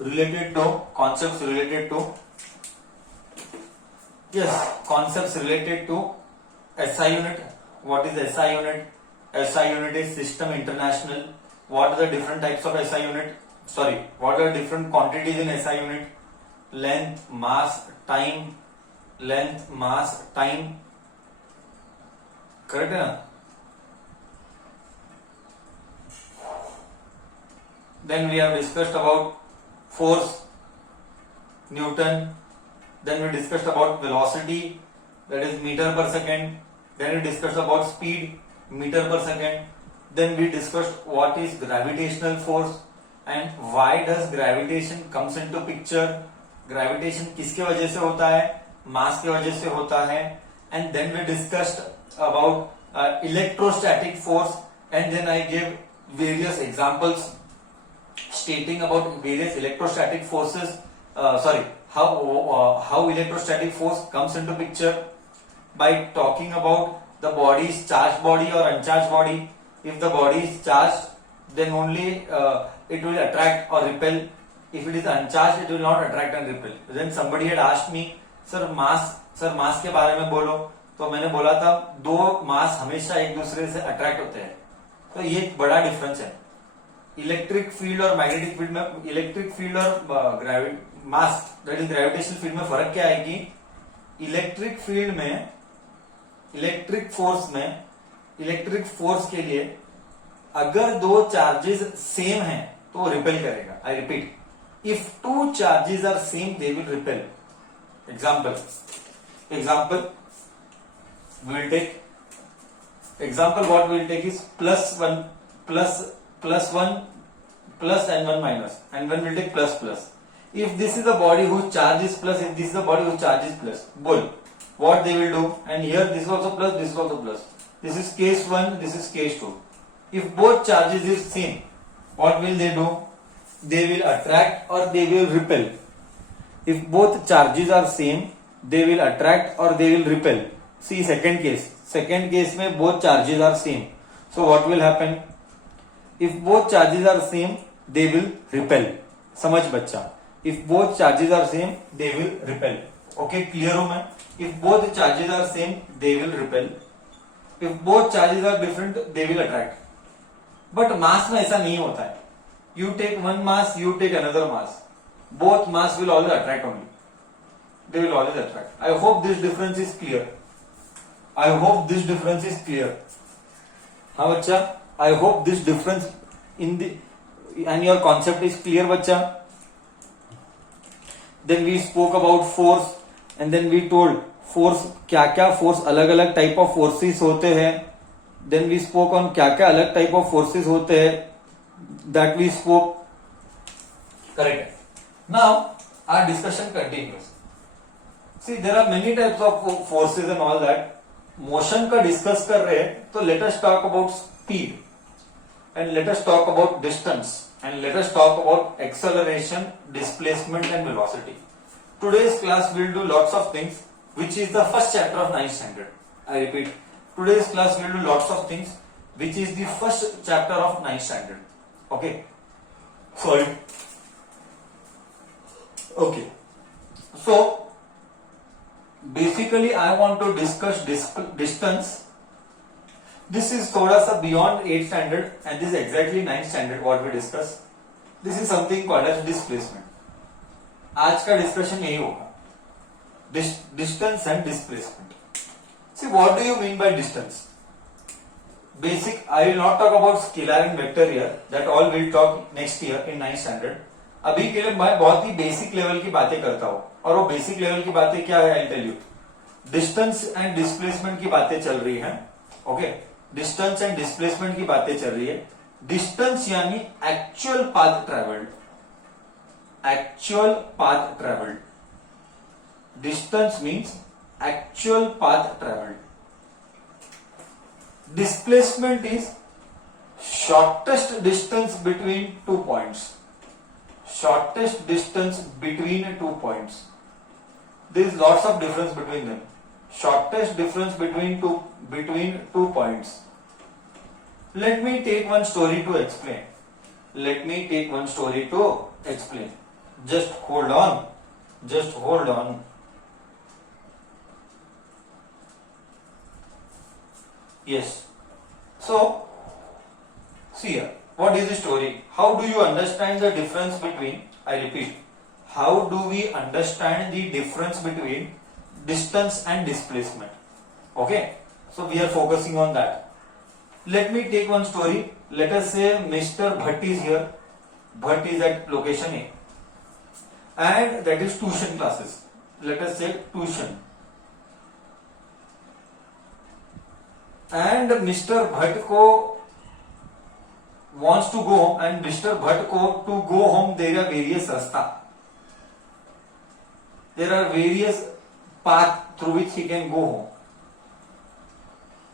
related to concepts related to concepts related to SI unit. What is SI unit? SI unit is System International. What are the different types of SI unit? What are different quantities in SI unit? Length, mass, time. Length, mass, time. Correct है ना? Then we have discussed about force, Newton. Then we discussed about velocity, that is meter per second. Then we discussed about speed, meter per second. Then we discussed what is gravitational force and why does gravitation comes into picture. Gravitation किसके वजह से होता है? मास के वजह से होता है. And then we discussed about electrostatic force, and then I gave various examples stating about various electrostatic forces. How electrostatic force comes into picture by talking about the body's charged body or uncharged body. If the body is charged, then only it will attract or repel. If it is uncharged, it will not attract and repel. Then somebody had asked me, sir mass के बारे में बोलो. तो मैंने बोला था दो मास हमेशा एक दूसरे से अट्रैक्ट होते हैं. तो ये एक बड़ा डिफरेंस है. इलेक्ट्रिक फील्ड और मैग्नेटिक फील्ड में, इलेक्ट्रिक फील्ड और mass that is gravitational field में फर्क क्या है कि इलेक्ट्रिक फील्ड में, इलेक्ट्रिक फोर्स के लिए अगर दो चार्जेस सेम हैं तो रिपेल करेगा. I repeat, if two charges are same they will repel. Example we'll take example. What we'll take is plus 1 plus and 1 minus, and when we'll take plus. If this is the body whose charge is plus, if this is the body whose charge is plus, what they will do, and here this is also plus, this is also plus. This is case 1, this is case 2. If both charges is same, what will they do? They will attract or they will repel. If both charges are same, they will attract or they will repel. See second case में both charges are same. So what will happen? If both charges are same, they will repel. समझ बच्चा? If both charges are same, they will repel. Okay, clear हो मैं? If both charges are same, they will repel. If both charges are different, they will attract. But mass में ऐसा नहीं होता है. You take one mass, you take another mass. Both mass will always attract only. They will always attract. I hope this difference is clear. हाँ बच्चा, I hope this difference and your concept is clear बच्चा. Then we spoke about force, and then we told force क्या force अलग अलग type of forces होते हैं. Then we spoke on क्या अलग type of forces होते हैं. That we spoke. Correct. Now our discussion continues. See, there are many types of forces and all that. Motion का डिस्कस कर रहे हैं तो let us talk about speed, and let us talk about distance, and let us talk about acceleration, displacement and velocity. Today's class will do lots of things, which is the first chapter of 9th standard. I repeat, today's class will do lots of things, which is the first chapter of 9th standard. Okay, sorry. Okay, so basically I want to discuss distance. This is thoda sa beyond 8th standard, and this is exactly 9th standard what we discuss. This is something called as displacement. आज का discussion यही होगा, distance and displacement. See what do you mean by distance? Basic, I will not talk about scalar and vector here, that all will talk next year in 9th standard. अभी के लिए मैं बहुत ही basic level की बातें करता हूं, और वो बेसिक लेवल की बातें क्या है, I tell you. Distance and displacement की बातें चल रही है. ओके, डिस्टेंस एंड डिस्प्लेसमेंट की बातें चल रही है. डिस्टेंस यानी actual path travelled, actual path traveled. Distance means actual path traveled. Displacement is shortest distance between 2 points. Shortest distance between 2 points. There is lots of difference between them. Shortest difference between two points. Let me take one story to explain. Just hold on. Just hold on. Yes. So, see here. What is the story? How do you understand the difference between, I repeat, how do we understand the difference between distance and displacement? Okay. So, we are focusing on that. Let me take one story. Let us say Mr. Bhatt is here. Bhatt is at location A. And that is tuition classes. Let us say tuition. And Mr. Bhatt ko wants to go home, and Mr. Bhatt ko to go home there are various rasta. There are various paths through which he can go home.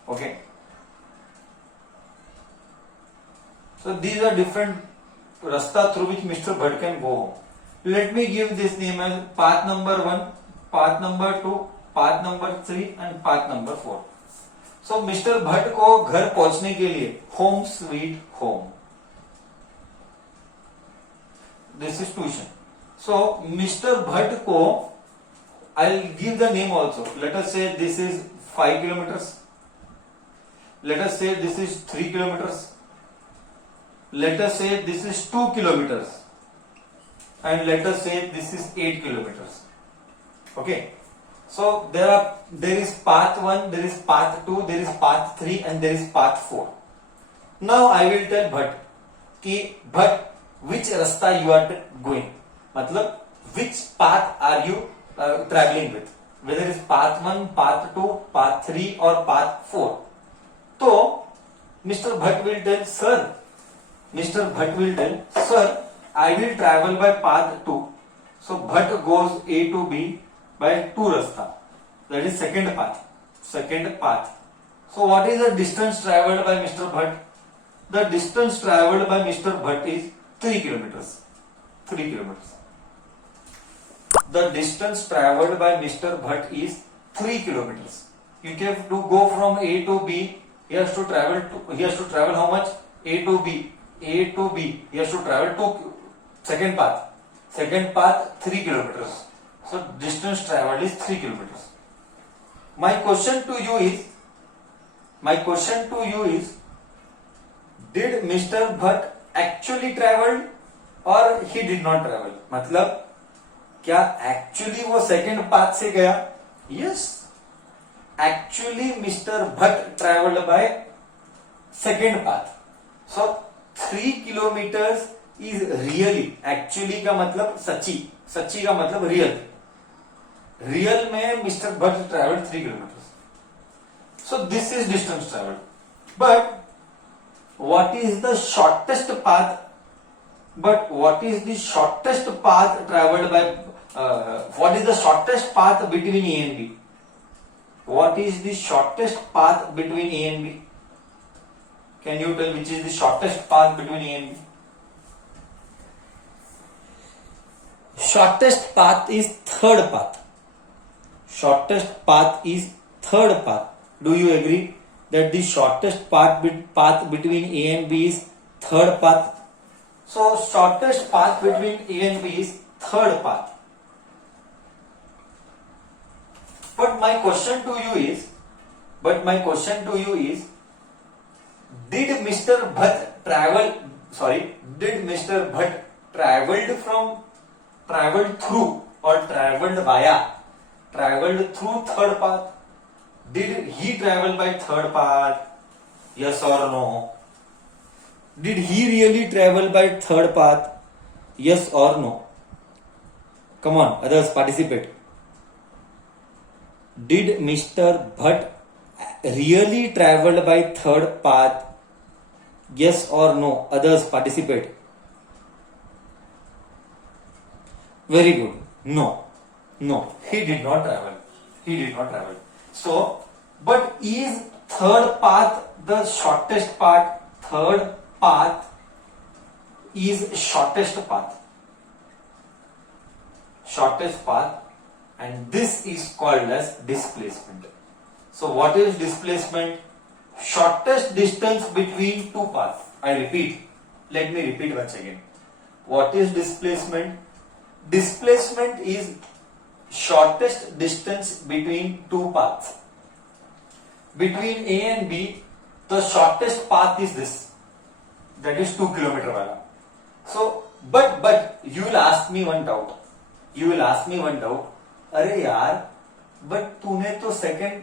Okay. So these are different rasta through which Mr. Bhatt can go home. Let me give this name as path number 1, path number 2, path number 3 and path number 4. So Mr. Bhatt को घर पहुंचने के लिए home sweet home. This is tuition. So Mr. Bhatt को I'll give the name also. Let us say this is 5 kilometers. Let us say this is 3 kilometers. Let us say this is 2 kilometers. And let us say this is 8 kilometers. Okay. So there is path 1, there is path 2, there is path 3 and there is path 4. Now I will tell Bhatt कि Bhatt which rasta you are going. मतलब which path are you traveling with. Whether it is path 1, path 2, path 3 or path 4. So Mr. Bhatt will tell sir, I will travel by path 2. So Bhatt goes A to B by 2 rasta. That is second path. So what is the distance travelled by Mr. Bhatt? The distance travelled by Mr. Bhatt is 3 kilometers. The distance travelled by Mr. Bhatt is 3 kilometers. You have to go from A to B. He has to travel how much? A to B. He has to travel to second path. 3 kilometers. So distance travelled is 3 kilometers. My question to you is, did Mr. Bhatt actually travel or he did not travel? मतलब क्या actually वो second path से गया? Yes. Actually Mr. Bhatt traveled by second path. So 3 kilometers is really, actually का मतलब सच्ची का मतलब real में Mr. Bhatt traveled 3 kilometers. So this is distance traveled. But what is the shortest path traveled by what is the shortest path between A and B? What is the shortest path between A and B? Can you tell which is the shortest path between A and B? Shortest path is third path. Do you agree that the shortest path between A and B is third path? So shortest path between A and B is third path. But my question to you is, did Mr. Bhatt traveled through third path? Did he travel by third path? Yes or no? Did he really travel by third path? Yes or no? Come on, others participate. Did Mr. Bhatt really traveled by third path? Yes or no? Others participate. Very good. No, he did not travel. So, but is third path the shortest path? Third path is shortest path, and this is called as displacement. So what is displacement? Shortest distance between two paths. I repeat. Let me repeat once again. What is displacement? displacement is shortest distance between two paths. Between A and B, the shortest path is this, that is 2 kilometer wala. So, but you will ask me one doubt. अरे यार, but तूने तो second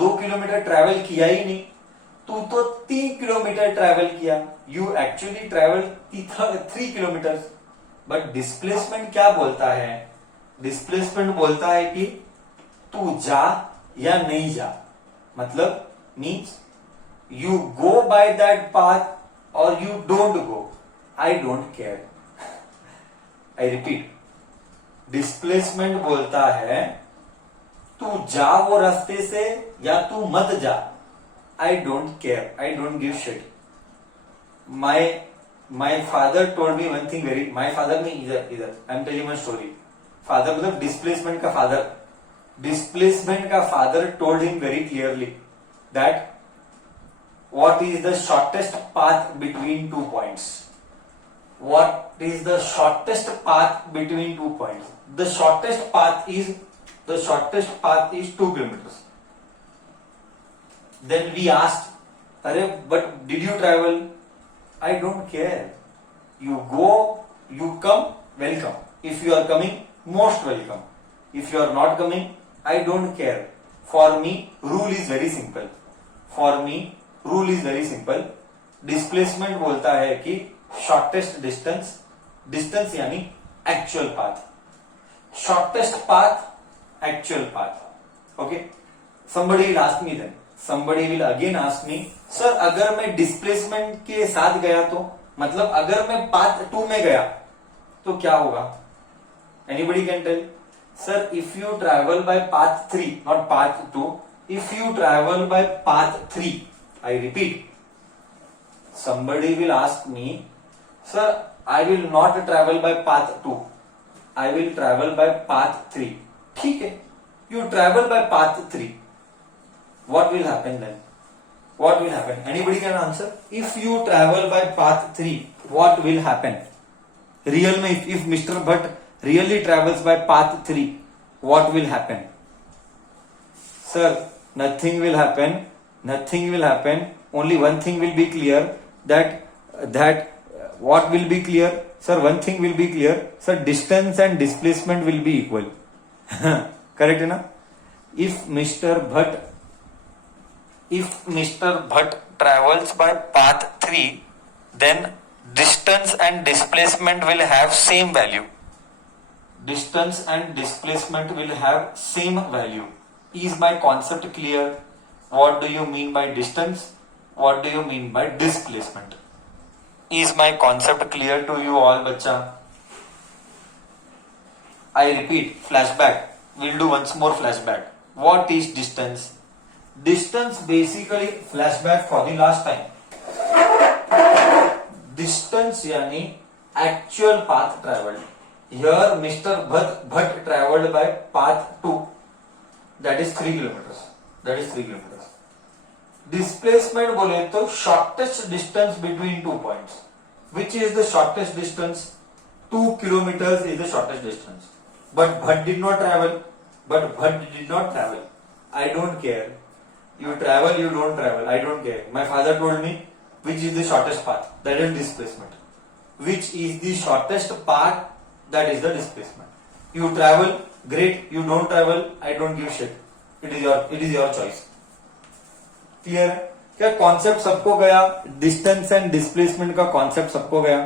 2 kilometre travel किया ही नहीं, तू तो 3 kilometre travel किया. You actually travel 3 kilometre. But displacement क्या बोलता है? डिस्प्लेसमेंट बोलता है कि तू जा या नहीं जा. मतलब means you go by that path और you don't go. I don't care. I repeat, displacement बोलता है तू जा वो रास्ते से या तू मत जा. आई don't care, I don't give shit. My father told me one thing very. My father में इधर I am telling my story. Father मतलब डिस्प्लेसमेंट का फादर. डिस्प्लेसमेंट का father told him very clearly that what is the shortest path between 2 points. What is the shortest path between 2 points? The shortest path is 2 kilometers. Then we asked, "Arey, but did you travel?" I don't care. You go, you come, welcome. If you are coming, most welcome. If you are not coming, I don't care. For me, rule is very simple. Rule is very simple. Displacement बोलता है कि shortest distance यानी actual path. Shortest path, actual path. Okay. somebody will ask me then, somebody will again ask me, sir अगर मैं displacement के साथ गया तो, मतलब अगर मैं पाथ 2 में गया तो क्या होगा? Anybody can tell? Sir if you travel by path 3, not path 2, if you travel by path 3, I repeat, somebody will ask me, sir, I will not travel by path 2, I will travel by path 3. ठीक है, you travel by path 3. What will happen then? What will happen? Anybody can answer? If you travel by path 3, what will happen? Real में if Mr. Bhatt really travels by path 3, what will happen? Sir, nothing will happen. Nothing will happen. Only one thing will be clear. That what will be clear? Sir, one thing will be clear. Sir, distance and displacement will be equal. Correct na? If Mr. Bhatt travels by path 3, then distance and displacement will have same value. Distance and displacement will have same value. Is my concept clear? What do you mean by distance? What do you mean by displacement? Is my concept clear to you all, bacha? I repeat, flashback. We'll do once more flashback. What is distance? Distance basically, flashback for the last time. Distance yani actual path traveled. Here Mr. Bhatt traveled by path 2. That is 3 kilometers. Displacement बोले तो shortest distance between 2 points. Which is the shortest distance? 2 kilometers is the shortest distance. But Bhatt did not travel. I don't care. You travel, you don't travel. I don't care. My father told me which is the shortest path. That is displacement. Which is the shortest path? That is the displacement. You travel, great. You don't travel, I don't give shit. It is your choice. Clear? क्या concept सबको गया? Distance and displacement का concept सबको गया?